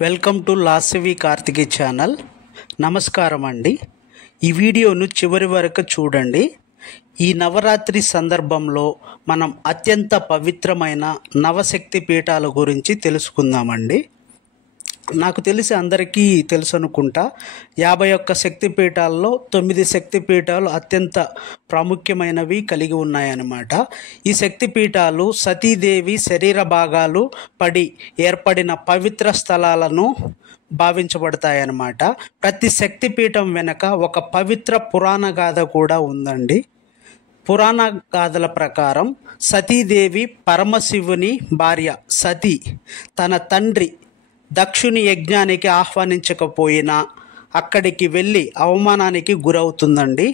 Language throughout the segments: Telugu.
వెల్కమ్ టు లాస్వి కార్తికి ఛానల్. నమస్కారం అండి. ఈ వీడియోను చివరి వరకు చూడండి. ఈ నవరాత్రి సందర్భంలో మనం అత్యంత పవిత్రమైన నవశక్తి పీఠాల గురించి తెలుసుకుందామండి. నాకు తెలిసి అందరికీ తెలుసు అనుకుంటా, 51 శక్తి పీఠాల్లో 9 శక్తి పీఠాలు అత్యంత ప్రాముఖ్యమైనవి కలిగి ఉన్నాయన్నమాట. ఈ శక్తి పీఠాలు సతీదేవి శరీర భాగాలు పడి ఏర్పడిన పవిత్ర స్థలాలను భావించబడతాయన్నమాట. ప్రతి శక్తి పీఠం వెనక ఒక పవిత్ర పురాణ గాథ కూడా ఉందండి. పురాణ గాథల ప్రకారం సతీదేవి పరమశివుని భార్య సతీ తన తండ్రి దక్షుని యజ్ఞానికి ఆహ్వానించకపోయినా అక్కడికి వెళ్ళి అవమానానికి గురవుతుందండి.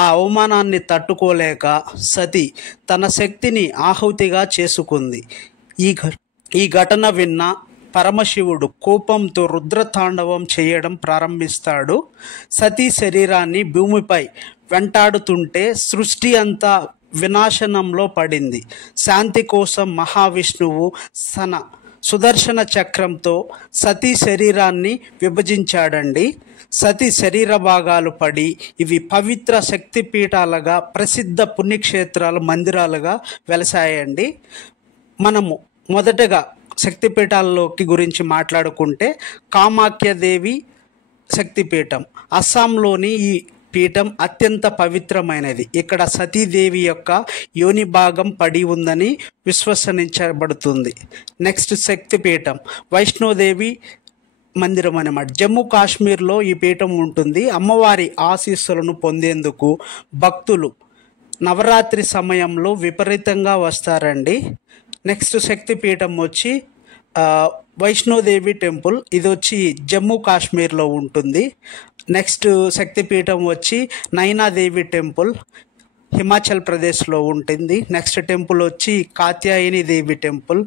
ఆ అవమానాన్ని తట్టుకోలేక సతీ తన శక్తిని ఆహుతిగా చేసుకుంది. ఈ ఘటన విన్న పరమశివుడు కోపంతో రుద్రతాండవం చేయడం ప్రారంభిస్తాడు. సతీ శరీరాన్ని భూమిపై వెంటాడుతుంటే సృష్టి అంతా వినాశనంలో పడింది. శాంతి కోసం మహావిష్ణువు తన సుదర్శన చక్రంతో సతీ శరీరాన్ని విభజించాడండి. సతీ శరీర భాగాలు పడి ఇవి పవిత్ర శక్తిపీఠాలుగా ప్రసిద్ధ పుణ్యక్షేత్రాలు మందిరాలుగా వెలసాయండి. మనము మొదటగా శక్తిపీఠాల్లోకి గురించి మాట్లాడుకుంటే కామాఖ్యాదేవి శక్తిపీఠం అస్సాంలోని ఈ పీఠం అత్యంత పవిత్రమైనది. ఇక్కడ సతీదేవి యొక్క యోని భాగం పడి ఉందని విశ్వసించబడుతుంది. నెక్స్ట్ శక్తిపీఠం వైష్ణోదేవి మందిరం అన్నమాట. జమ్మూ కాశ్మీర్లో ఈ పీఠం ఉంటుంది. అమ్మవారి ఆశీస్సులను పొందేందుకు భక్తులు నవరాత్రి సమయంలో విపరీతంగా వస్తారండి. నెక్స్ట్ శక్తిపీఠం వచ్చి వైష్ణోదేవి టెంపుల్. ఇది వచ్చి జమ్మూ కాశ్మీర్లో ఉంటుంది. నెక్స్ట్ శక్తిపీఠం వచ్చి నైనాదేవి టెంపుల్ హిమాచల్ ప్రదేశ్లో ఉంటుంది. నెక్స్ట్ టెంపుల్ వచ్చి కాత్యాయని దేవి టెంపుల్,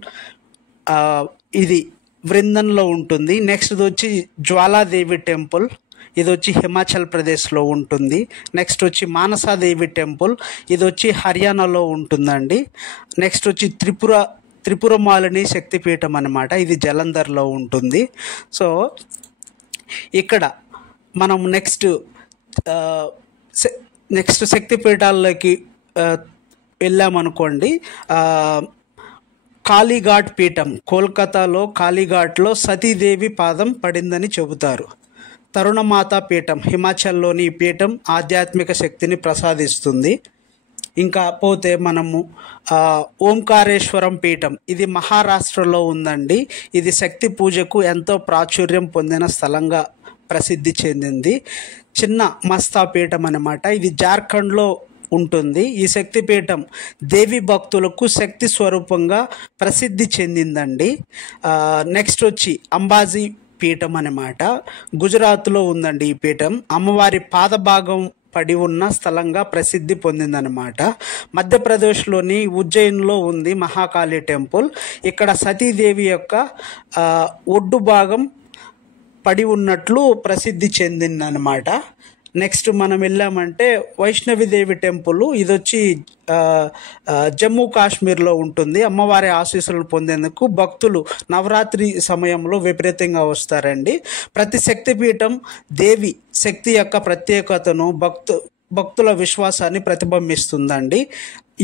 ఇది వృందన్లో ఉంటుంది. నెక్స్ట్ వచ్చి జ్వాలాదేవి టెంపుల్, ఇది వచ్చి హిమాచల్ ప్రదేశ్లో ఉంటుంది. నెక్స్ట్ వచ్చి మానసాదేవి టెంపుల్, ఇది వచ్చి హర్యానాలో ఉంటుందండి. నెక్స్ట్ వచ్చి త్రిపురమాలిని శక్తిపీఠం అన్నమాట, ఇది జలంధర్లో ఉంటుంది. సో ఇక్కడ మనం నెక్స్ట్ శక్తిపీఠాల్లోకి వెళ్ళామనుకోండి. కాళీఘాట్ పీఠం కోల్కతాలో కాళీఘాట్లో సతీదేవి పాదం పడిందని చెబుతారు. తరుణమాత పీఠం హిమాచల్లోని ఈ పీఠం ఆధ్యాత్మిక శక్తిని ప్రసాదిస్తుంది. ఇంకా పోతే మనము ఓంకారేశ్వరం పీఠం, ఇది మహారాష్ట్రలో ఉందండి. ఇది శక్తి పూజకు ఎంతో ప్రాచుర్యం పొందిన స్థలంగా ప్రసిద్ధి చెందింది. చిన్న మస్తా పీఠం అన్నమాట, ఇది జార్ఖండ్లో ఉంటుంది. ఈ శక్తిపీఠం దేవి భక్తులకు శక్తి స్వరూపంగా ప్రసిద్ధి చెందిందండి. నెక్స్ట్ వచ్చి అంబాజీ పీఠం అన్నమాట, గుజరాత్లో ఉందండి. ఈ పీఠం అమ్మవారి పాదభాగం పడి ఉన్న స్థలంగా ప్రసిద్ధి పొందిందనమాట. మధ్యప్రదేశ్లోని ఉజ్జయిన్లో ఉంది మహాకాళి టెంపుల్. ఇక్కడ సతీదేవి యొక్క ఒడ్డు భాగం పడి ఉన్నట్లు ప్రసిద్ధి చెందిందనమాట. నెక్స్ట్ మనం వెళ్ళామంటే వైష్ణవిదేవి టెంపుల్, ఇది వచ్చి జమ్మూ కాశ్మీర్లో ఉంటుంది. అమ్మవారి ఆశీస్సులను పొందేందుకు భక్తులు నవరాత్రి సమయంలో విపరీతంగా వస్తారండి. ప్రతి శక్తిపీఠం దేవి శక్తి యొక్క ప్రత్యేకతను భక్తుల విశ్వాసాన్ని ప్రతిబింబిస్తుందండి.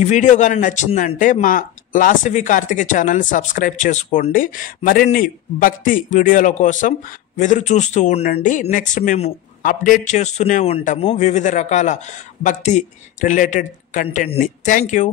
ఈ వీడియో కానీ నచ్చిందంటే మా లాస్వి కార్తిక ఛానల్ని సబ్స్క్రైబ్ చేసుకోండి. మరిన్ని భక్తి వీడియోల కోసం ఎదురు చూస్తూ ఉండండి. నెక్స్ట్ మేము అప్డేట్ చేస్తూనే ఉంటాము వివిధ రకాల భక్తి రిలేటెడ్ కంటెంట్ని. Thank you.